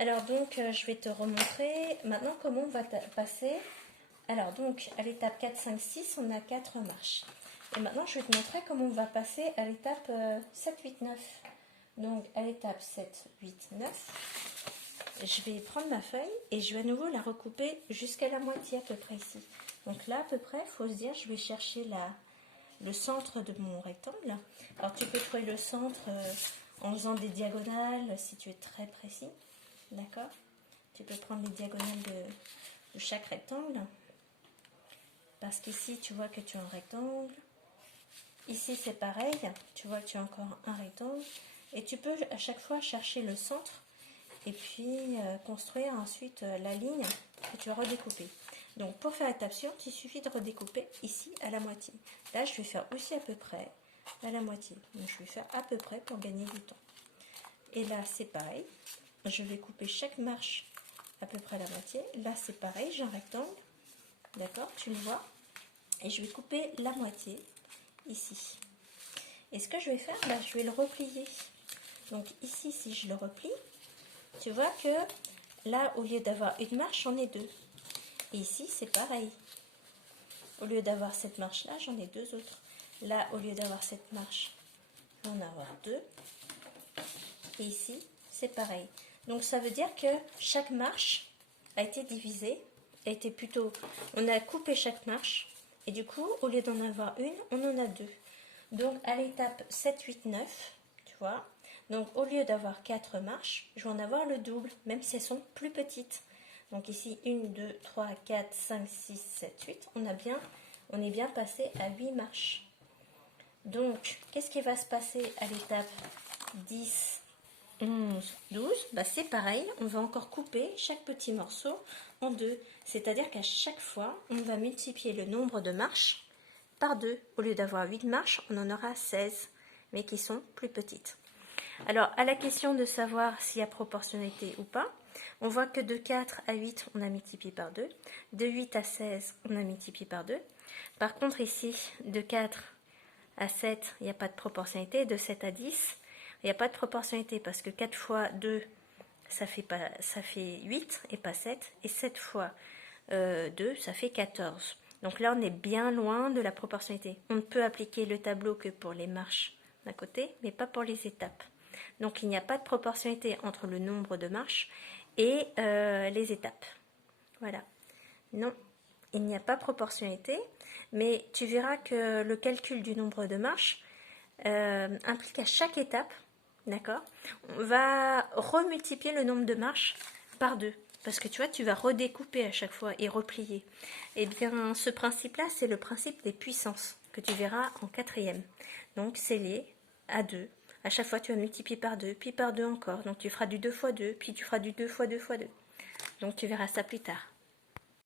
Alors donc, je vais te remontrer maintenant comment on va passer. Alors donc, à l'étape 4, 5, 6, on a 4 marches. Et maintenant, je vais te montrer comment on va passer à l'étape 7, 8, 9. Donc, à l'étape 7, 8, 9, je vais prendre ma feuille et je vais à nouveau la recouper jusqu'à la moitié à peu près ici. Donc là, à peu près, il faut se dire, je vais chercher le centre de mon rectangle. Alors, tu peux trouver le centre en faisant des diagonales si tu es très précis. D'accord? Tu peux prendre les diagonales de chaque rectangle. Parce qu'ici, tu vois que tu as un rectangle. Ici, c'est pareil. Tu vois que tu as encore un rectangle. Et tu peux à chaque fois chercher le centre et puis construire ensuite la ligne que tu vas redécouper. Donc, pour faire l'étape suivante, il suffit de redécouper ici à la moitié. Là, je vais faire aussi à peu près à la moitié. Donc, je vais faire à peu près pour gagner du temps. Et là, c'est pareil. Je vais couper chaque marche à peu près à la moitié. Là, c'est pareil, j'ai un rectangle. D'accord, tu le vois. Et je vais couper la moitié ici. Et ce que je vais faire, là, je vais le replier. Donc ici, si je le replie, tu vois que là, au lieu d'avoir une marche, j'en ai deux. Et ici, c'est pareil. Au lieu d'avoir cette marche-là, j'en ai deux autres. Là, au lieu d'avoir cette marche, je vais en avoir deux. Et ici, c'est pareil. Donc ça veut dire que chaque marche a été divisée, on a coupé chaque marche, et du coup, au lieu d'en avoir une, on en a deux. Donc à l'étape 7, 8, 9, tu vois, donc au lieu d'avoir 4 marches, je vais en avoir le double, même si elles sont plus petites. Donc ici, 1, 2, 3, 4, 5, 6, 7, 8, on est bien passé à 8 marches. Donc, qu'est-ce qui va se passer à l'étape 10, 11, 12, c'est pareil, on va encore couper chaque petit morceau en deux. C'est-à-dire qu'à chaque fois, on va multiplier le nombre de marches par 2. Au lieu d'avoir 8 marches, on en aura 16, mais qui sont plus petites. Alors, à la question de savoir s'il y a proportionnalité ou pas, on voit que de 4 à 8, on a multiplié par 2. De 8 à 16, on a multiplié par 2. Par contre, ici, de 4 à 7, il n'y a pas de proportionnalité. De 7 à 10, il n'y a pas de proportionnalité parce que 4 fois 2, ça fait 8 et pas 7. Et 7 fois 2, ça fait 14. Donc là, on est bien loin de la proportionnalité. On ne peut appliquer le tableau que pour les marches d'un côté, mais pas pour les étapes. Donc il n'y a pas de proportionnalité entre le nombre de marches et les étapes. Voilà. Non, il n'y a pas proportionnalité, mais tu verras que le calcul du nombre de marches implique à chaque étape, d'accord, on va remultiplier le nombre de marches par 2. Parce que tu vois, tu vas redécouper à chaque fois et replier. Et bien, ce principe-là, c'est le principe des puissances que tu verras en 4e. Donc, c'est lié à 2. À chaque fois, tu vas multiplier par 2, puis par 2 encore. Donc, tu feras du 2 fois 2, puis tu feras du 2 fois 2 fois 2. Donc, tu verras ça plus tard.